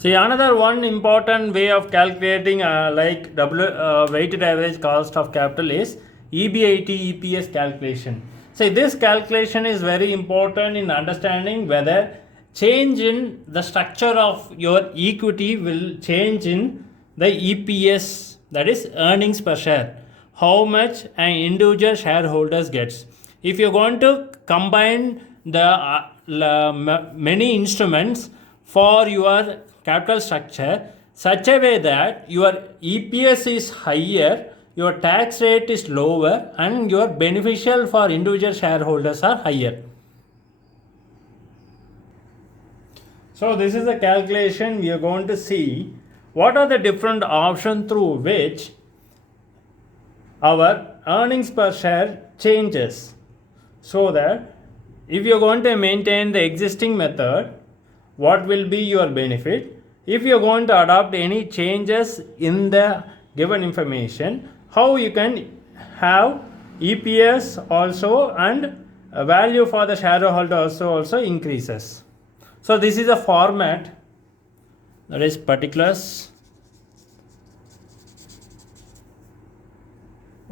See, another one important way of calculating weighted average cost of capital is EBIT EPS calculation. See, this calculation is very important in understanding whether change in the structure of your equity will change in the EPS, that is earnings per share, how much an individual shareholders gets. If you're going to combine the many instruments for your capital structure such a way that your EPS is higher, your tax rate is lower, and your beneficial for individual shareholders are higher. So this is a calculation we are going to see what are the different options through which our earnings per share changes, so that if you are going to maintain the existing method, what will be your benefit? If you are going to adopt any changes in the given information, how you can have EPS also and value for the shareholder also increases. So this is a format, that is particulars.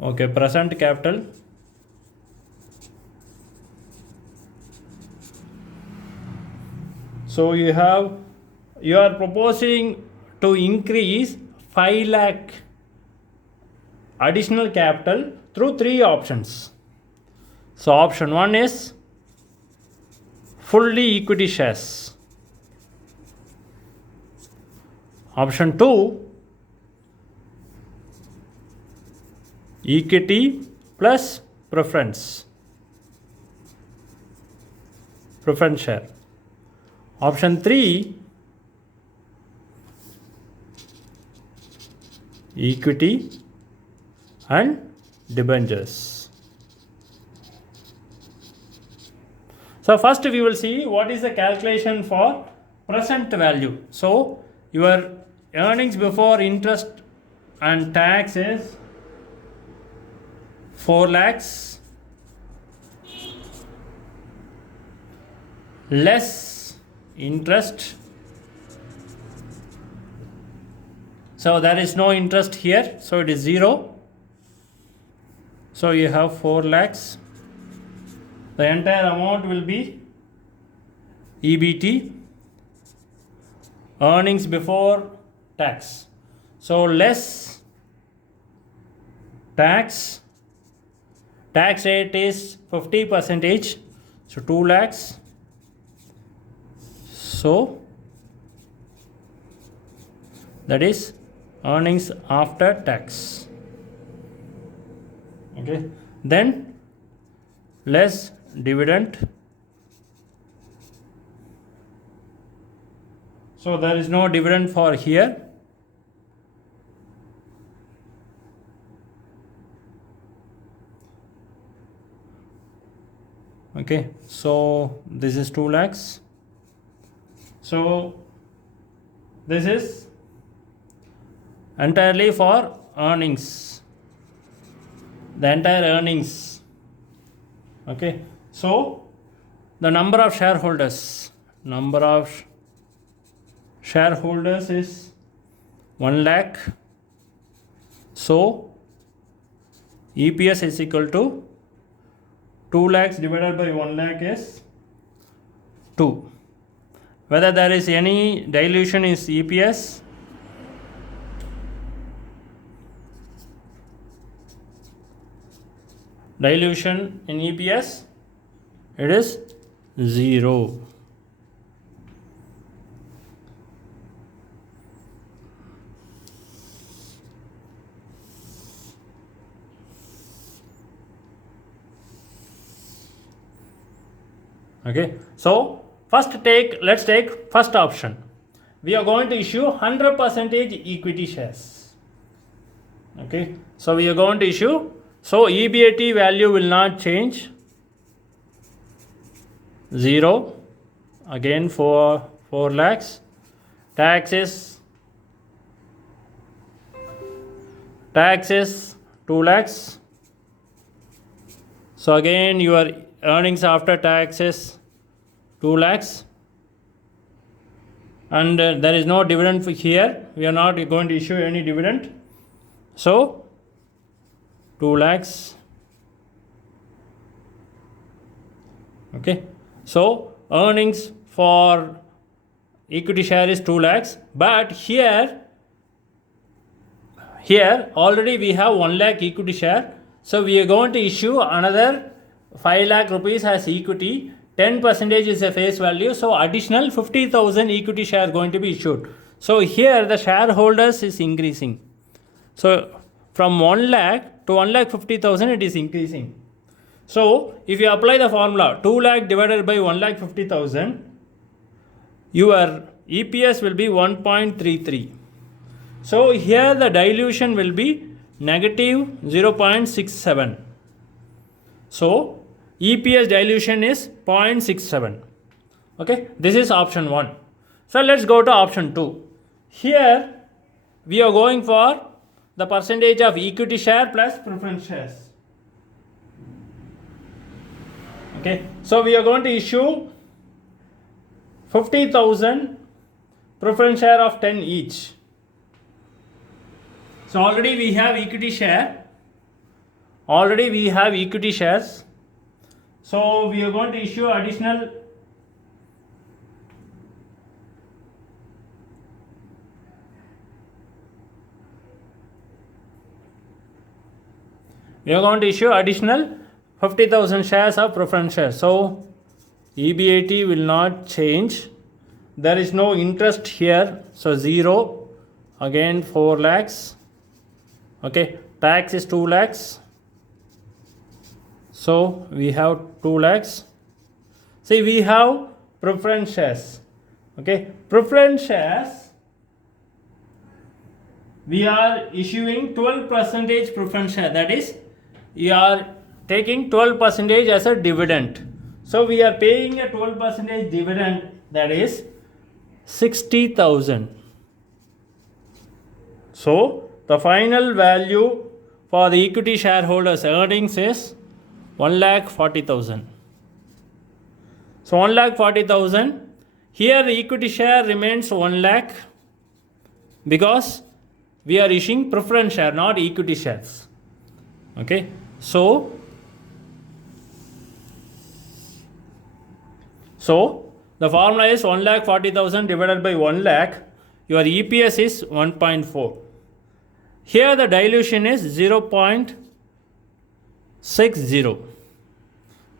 Okay, present capital. So you are proposing to increase 5 lakh additional capital through 3 options. So option 1 is fully equity shares. Option 2, equity plus preference share. Option 3, equity and debentures. So first we will see what is the calculation for present value. So your earnings before interest and tax is 4 lakhs less interest. So there is no interest here, so it is 0. So you have 4 lakhs. The entire amount will be EBT, earnings before tax. So less tax rate is 50%, so 2 lakhs. So that is earnings after tax. Okay, then less dividend. So there is no dividend for here. Okay, so this is 2 lakhs. So this is entirely for earnings, the entire earnings. Okay, so the number of shareholders is 1 lakh. So EPS is equal to 2 lakhs divided by 1 lakh is 2. Whether there is any dilution in EPS, it is 0. Okay, so let's take first option. We are going to issue 100% equity shares. Okay, so we are going to issue, so EBIT value will not change, 0. Again for 4 lakhs. Tax is 2 lakhs. So again your earnings after tax is 2 lakhs. and there is no dividend here. We are not going to issue any dividend. So 2 lakhs. Okay, so earnings for equity share is 2 lakhs, but here already we have 1 lakh equity share, so we are going to issue another 5 lakh rupees as equity. 10% is a face value, so additional 50,000 equity share going to be issued. So here the shareholders is increasing. So from 1 lakh to 1 lakh 50,000 it is increasing. So if you apply the formula 2 lakh divided by 1 lakh 50,000, your EPS will be 1.33. So here the dilution will be negative 0.67. So EPS dilution is 0.67. Okay, this is option 1. So let's go to option 2. Here we are going for the percentage of equity share plus preference shares. Okay, so we are going to issue 50,000 preference share of 10 each. So already we have equity share. Already we have equity shares. So we are going to issue additional we are going to issue additional 50,000 shares of preference shares. So EBIT will not change. There is no interest here, so 0. Again 4 lakhs. Okay, tax is 2 lakhs. So we have 2 lakhs. See, we have preference shares. Okay, preference shares, we are issuing 12% preference share. That is, we are taking 12% as a dividend. So we are paying a 12% dividend, that is 60,000. So the final value for the equity shareholders earnings is 1,40,000. So 1,40,000. Here the equity share remains 1 lakh because we are issuing preference share, not equity shares. Okay, so the formula is 1,40,000 divided by 1 lakh. Your EPS is 1.4. Here the dilution is 0.60.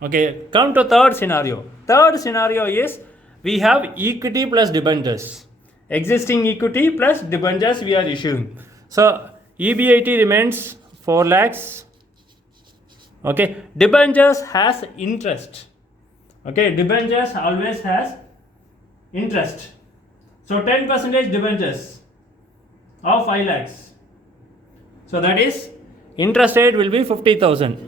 Okay, come to third scenario. Third scenario is we have equity plus debentures. Existing equity plus debentures we are issuing. So EBIT remains 4 lakhs. Okay, debentures has interest. Okay, debentures always has interest. So 10% debentures of 5 lakhs. So that is interest rate will be 50,000.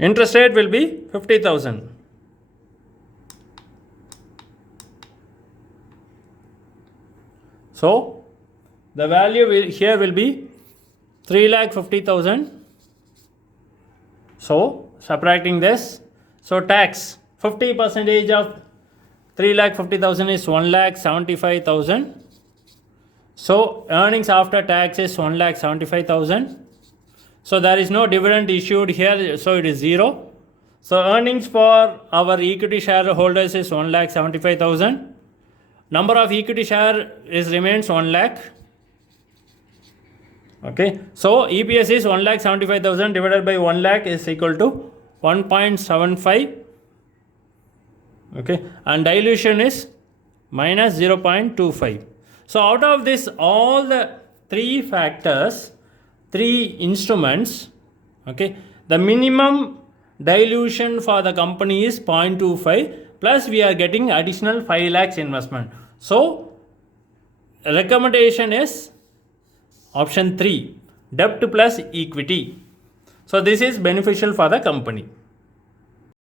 Interest rate will be 50,000. So the value here will be 3,50,000. So subtracting this, so tax 50% of 3,50,000 is 1,75,000. So earnings after tax is 1,75,000. So there is no dividend issued here, so it is 0. So earnings for our equity shareholders is 1,75,000. Number of equity share remains 1 lakh. Okay, so EPS is 1,75,000 divided by 1 lakh is equal to 1.75. Okay, and dilution is minus 0.25. So out of this, all the 3 factors, 3 instruments, okay, the minimum dilution for the company is 0.25, plus we are getting additional 5 lakhs investment. So recommendation is option 3, debt plus equity. So this is beneficial for the company.